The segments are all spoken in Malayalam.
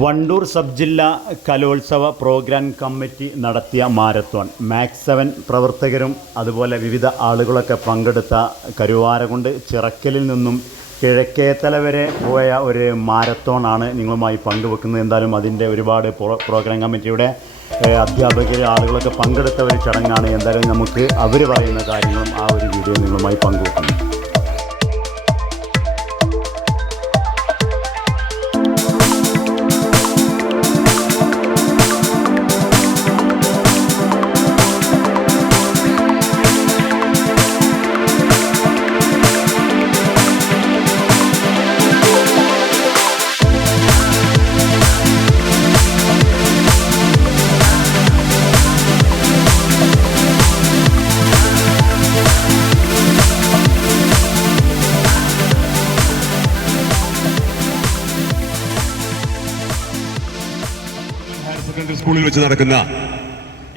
വണ്ടൂർ സബ് ജില്ലാ കലോത്സവ പ്രോഗ്രാം കമ്മിറ്റി നടത്തിയ മാരത്തോൺ. മാക്സ് സെവൻ പ്രവർത്തകരും അതുപോലെ വിവിധ ആളുകളൊക്കെ പങ്കെടുത്ത കരുവാരകുണ്ട് ചിറക്കലിൽ നിന്നും കിഴക്കേത്തല വരെ പോയ ഒരു മാരത്തോൺ ആണ് നിങ്ങളുമായി പങ്കുവെക്കുന്നത്. എന്തായാലും അതിന്റെ ഒരുപാട് പ്രോഗ്രാം കമ്മിറ്റിയുടെ അധ്യാപകർ ആളുകളൊക്കെ പങ്കെടുത്ത ഒരു ചടങ്ങാണ്. എന്തായാലും നമുക്ക് അവർ പറയുന്ന കാര്യങ്ങളും ആ ഒരു വീഡിയോ നിങ്ങളുമായി പങ്കുവെക്കുന്നു. സ്കൂളിൽ വെച്ച് നടക്കുന്ന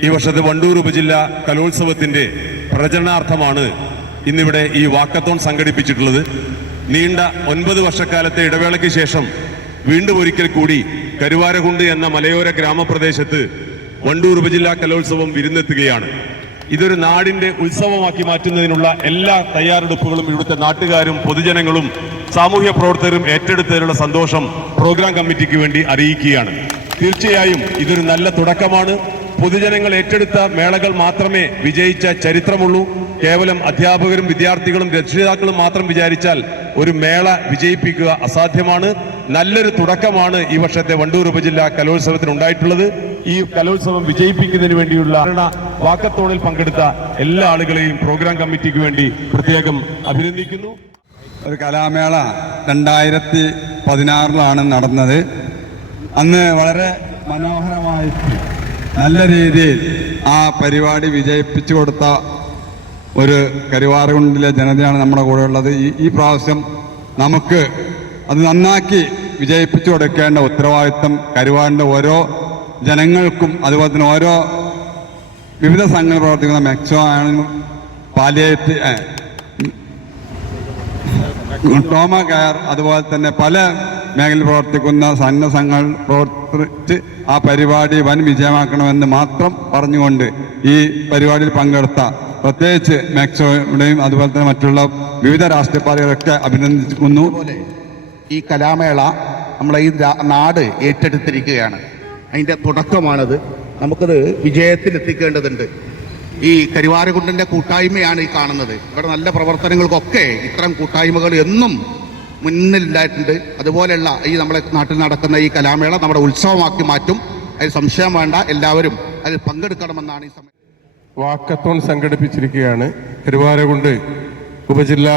ഈ വർഷത്തെ വണ്ടൂർ ഉപജില്ല കലോത്സവത്തിന്റെ പ്രചരണാർത്ഥമാണ് ഇന്നിവിടെ ഈ വാക്കത്തോൺ സംഘടിപ്പിച്ചിട്ടുള്ളത്. നീണ്ട ഒൻപത് വർഷക്കാലത്തെ ഇടവേളയ്ക്ക് ശേഷം വീണ്ടും ഒരിക്കൽ കൂടി കരുവാരകുണ്ട് എന്ന മലയോര ഗ്രാമപ്രദേശത്ത് വണ്ടൂർ ഉപജില്ല കലോത്സവം വിരുന്നെത്തുകയാണ്. ഇതൊരു നാടിന്റെ ഉത്സവമാക്കി മാറ്റുന്നതിനുള്ള എല്ലാ തയ്യാറെടുപ്പുകളും ഇവിടുത്തെ നാട്ടുകാരും പൊതുജനങ്ങളും സാമൂഹ്യ പ്രവർത്തകരും ഏറ്റെടുത്തതിനുള്ള സന്തോഷം പ്രോഗ്രാം കമ്മിറ്റിക്ക് വേണ്ടി അറിയിക്കുകയാണ്. തീർച്ചയായും ഇതൊരു നല്ല തുടക്കമാണ്. പൊതുജനങ്ങൾ ഏറ്റെടുത്ത മേളകൾ മാത്രമേ വിജയിച്ച ചരിത്രമുള്ളൂ. കേവലം അധ്യാപകരും വിദ്യാർത്ഥികളും രക്ഷിതാക്കളും മാത്രം വിചാരിച്ചാൽ ഒരു മേള വിജയിപ്പിക്കുക അസാധ്യമാണ്. നല്ലൊരു തുടക്കമാണ് ഈ വർഷത്തെ വണ്ടൂർ ഉപജില്ലാ കലോത്സവത്തിന് ഉണ്ടായിട്ടുള്ളത്. ഈ കലോത്സവം വിജയിപ്പിക്കുന്നതിന് വേണ്ടിയുള്ള വാക്കത്തോണിൽ പങ്കെടുത്ത എല്ലാ ആളുകളെയും പ്രോഗ്രാം കമ്മിറ്റിക്ക് വേണ്ടി പ്രത്യേകം അഭിനന്ദിക്കുന്നു. ഒരു കലാമേള രണ്ടായിരത്തി പതിനാറിലാണ് നടന്നത്. അന്ന് വളരെ മനോഹരമായിട്ട് നല്ല രീതിയിൽ ആ പരിപാടി വിജയിപ്പിച്ചു കൊടുത്ത ഒരു കരുവാറുകുണ്ടിലെ ജനതയാണ് നമ്മുടെ കൂടെ ഉള്ളത് ഈ ഈ പ്രാവശ്യം നമുക്ക് അത് നന്നാക്കി വിജയിപ്പിച്ചു കൊടുക്കേണ്ട ഉത്തരവാദിത്തം കരുവാറിന്റെ ഓരോ ജനങ്ങൾക്കും അതുപോലെ തന്നെ ഓരോ വിവിധ സംഘങ്ങൾ പ്രവർത്തിക്കുന്ന മെക്സോ ആണെങ്കിലും പാലിയേറ്റ് ടോമ കെയർ അതുപോലെ തന്നെ പല മേഖലയിൽ പ്രവർത്തിക്കുന്ന സന്നദ്ധങ്ങൾ പ്രവർത്തിച്ച് ആ പരിപാടി വൻ വിജയമാക്കണമെന്ന് മാത്രം പറഞ്ഞുകൊണ്ട് ഈ പരിപാടിയിൽ പങ്കെടുത്ത പ്രത്യേകിച്ച് മാക്സോയുടെയും അതുപോലെ തന്നെ മറ്റുള്ള വിവിധ രാഷ്ട്രീയ പാർട്ടികളൊക്കെ അഭിനന്ദിക്കുന്നു. ഈ കലാമേള നമ്മളെ ഈ നാട് ഏറ്റെടുത്തിരിക്കുകയാണ്. അതിന്റെ തുടക്കമാണത്. നമുക്കത് വിജയത്തിലെത്തിക്കേണ്ടതുണ്ട്. ഈ കരുവാരകുണ്ടിന്റെ കൂട്ടായ്മയാണ് ഈ കാണുന്നത്. ഇവിടെ നല്ല പ്രവർത്തനങ്ങൾക്കൊക്കെ ഇത്തരം കൂട്ടായ്മകൾ എന്നും മുന്നിലുണ്ടായിട്ടുണ്ട്. അതുപോലെയുള്ള ഈ നമ്മളെ നാട്ടിൽ നടക്കുന്ന ഈ കലാമേള നമ്മുടെ ഉത്സവമാക്കി മാറ്റും. അതിൽ സംശയം വേണ്ട എല്ലാവരും അതിൽ പങ്കെടുക്കണമെന്നാണ് ഈ സമയം വാക്കത്തോൺ സംഘടിപ്പിച്ചിരിക്കുകയാണ് കരുവാരകുണ്ട് ഉപജില്ല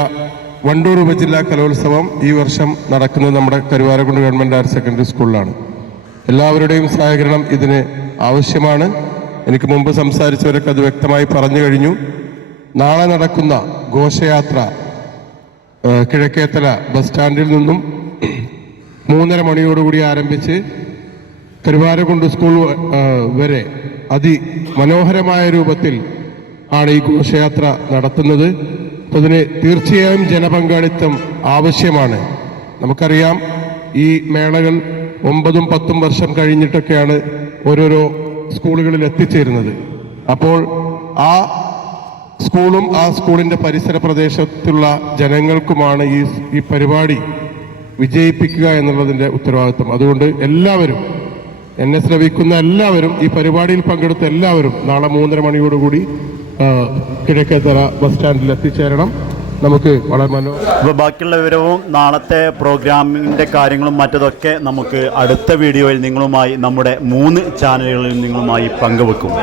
വണ്ടൂർ ഉപജില്ലാ കലോത്സവം ഈ വർഷം നടക്കുന്നത് നമ്മുടെ കരുവാരകുണ്ട് ഗവൺമെന്റ് ഹയർ സെക്കൻഡറി സ്കൂളിലാണ്. എല്ലാവരുടെയും സഹകരണം ഇതിന് ആവശ്യമാണ്. എനിക്ക് മുമ്പ് സംസാരിച്ചവരൊക്കെ അത് വ്യക്തമായി പറഞ്ഞു കഴിഞ്ഞു. നാളെ നടക്കുന്ന ഘോഷയാത്ര കിഴക്കേത്തല ബസ് സ്റ്റാൻഡിൽ നിന്നും മൂന്നര മണിയോടുകൂടി ആരംഭിച്ച് കരുവാരക്കുണ്ട് സ്കൂൾ വരെ അതിമനോഹരമായ രൂപത്തിൽ ആണ് ഈ ഘോഷയാത്ര നടത്തുന്നത്. അതിന് തീർച്ചയായും ജനപങ്കാളിത്തം ആവശ്യമാണ്. നമുക്കറിയാം ഈ മേളകൾ ഒമ്പതും പത്തും വർഷം കഴിഞ്ഞിട്ടൊക്കെയാണ് ഓരോരോ സ്കൂളുകളിൽ എത്തിച്ചേരുന്നത്. അപ്പോൾ ആ സ്കൂളും ആ സ്കൂളിന്റെ പരിസര പ്രദേശത്തുള്ള ജനങ്ങൾക്കുമാണ് ഈ ഈ പരിപാടി വിജയിപ്പിക്കുക എന്നുള്ളതിന്റെ ഉത്തരവാദിത്വം. അതുകൊണ്ട് എല്ലാവരും എന്നെ ശ്രവിക്കുന്ന എല്ലാവരും ഈ പരിപാടിയിൽ പങ്കെടുത്ത എല്ലാവരും നാളെ മൂന്നര മണിയോടുകൂടി കിഴക്കേത്തറ ബസ് സ്റ്റാൻഡിൽ എത്തിച്ചേരണം. നമുക്ക് വളരെ മനോ ഇപ്പോൾ ബാക്കിയുള്ള വിവരവും നാളത്തെ പ്രോഗ്രാമിന്റെ കാര്യങ്ങളും മറ്റതൊക്കെ നമുക്ക് അടുത്ത വീഡിയോയിൽ നിങ്ങളുമായി നമ്മുടെ മൂന്ന് ചാനലുകളിൽ നിങ്ങളുമായി പങ്കുവെക്കും.